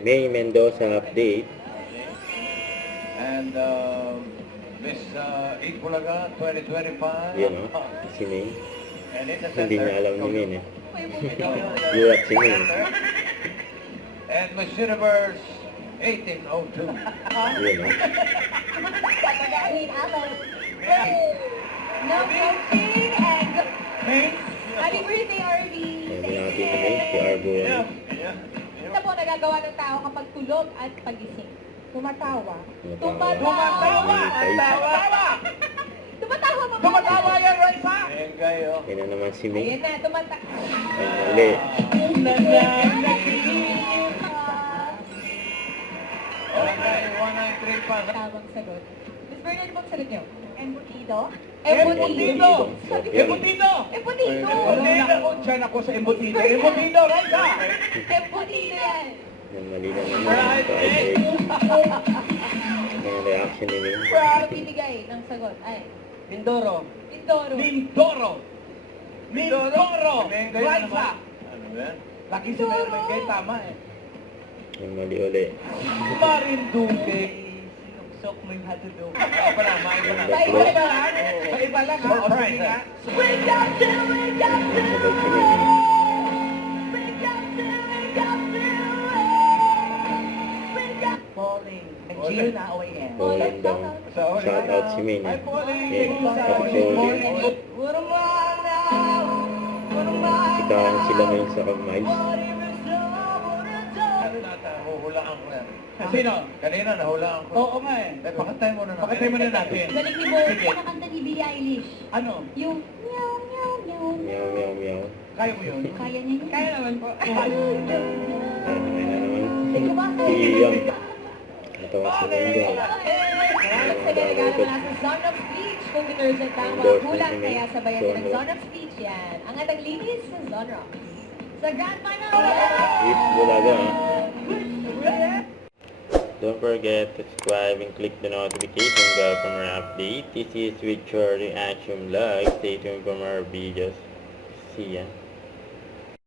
May Mendoza update. And Miss Itbulaga 2025. Yun o, si May. And in the Hindi center, niya alam ni Min eh. Yulat si May. And Miss Universe 1802. Yun o. Pagkakain alam. No coaching and happy birthday, RV! Sabi natin ni May, si Arbo. Ito po nagagawa ng tao kapag tulog at pagising. Tumatawa. Tumatawa. Tumatawa pa ba? Tumatawa yan, Raisa! Ayan kayo. Yan na naman si May. Ayan na, tumatawa. Ay, mali. Okay, 193 pa. Tamang sagot. Miss Bernard, bang sagot niyo? Embutido? Embutido! Sabi ko, Embutido! Embutido! Embutido! Diyan ako sa embutido. Embutido, Raisa! Embutido yan! Yan, mali na naman. So, I Yung reaction ni May. Ano bibigay ng sagot? Ay, Mindoro. Mindoro. Mindoro! Mindoro! Sabihin kayo Raisa! naman. Ano ba yan? Laki si Mermen kayo, tama eh. Yung mali uli. Marinduque. Sinuksok mo yung hatudo. Ako pala, main ko na. Bye, Iba bye. lang. Sa iba lang ha. O sige nga. Wake up to, wake up to, Sabag si May. wake up to, wake up to, wake up. Pauling. Gio na OAN. Pauling daw. Shout out si May. Ay, Pauling. Yeah, Sa Pauling. Pauling. Sikahan sila ngayon sa Miles. Ano nata, nahuhulaan ko yan. Sino? Kanina, nahulaan ko. Oo nga eh. Eh, pakatay mo na natin. Pakatay mo na natin. Galing ni Bo, nakakanta ni Billie Eilish. Ano? Yung meow, meow, meow. Meow, meow, meow. Kaya mo yun? Kaya niya yun. Kaya naman po. Ay na naman. Sige ba? Si Yang. Natawa si Mundo. Sa delegado na sa Zone of Speech, kung detergent lang mga Endorsement kulang, ni May. kaya sabayan din ng Zone Zone of Speech yan. Ang atang linis sa Zone Rocks. Sa Grand Final! It's Bulaga. Don't forget to subscribe and click the notification bell for more updates. This is with your reaction vlog. Stay tuned for more videos. See ya.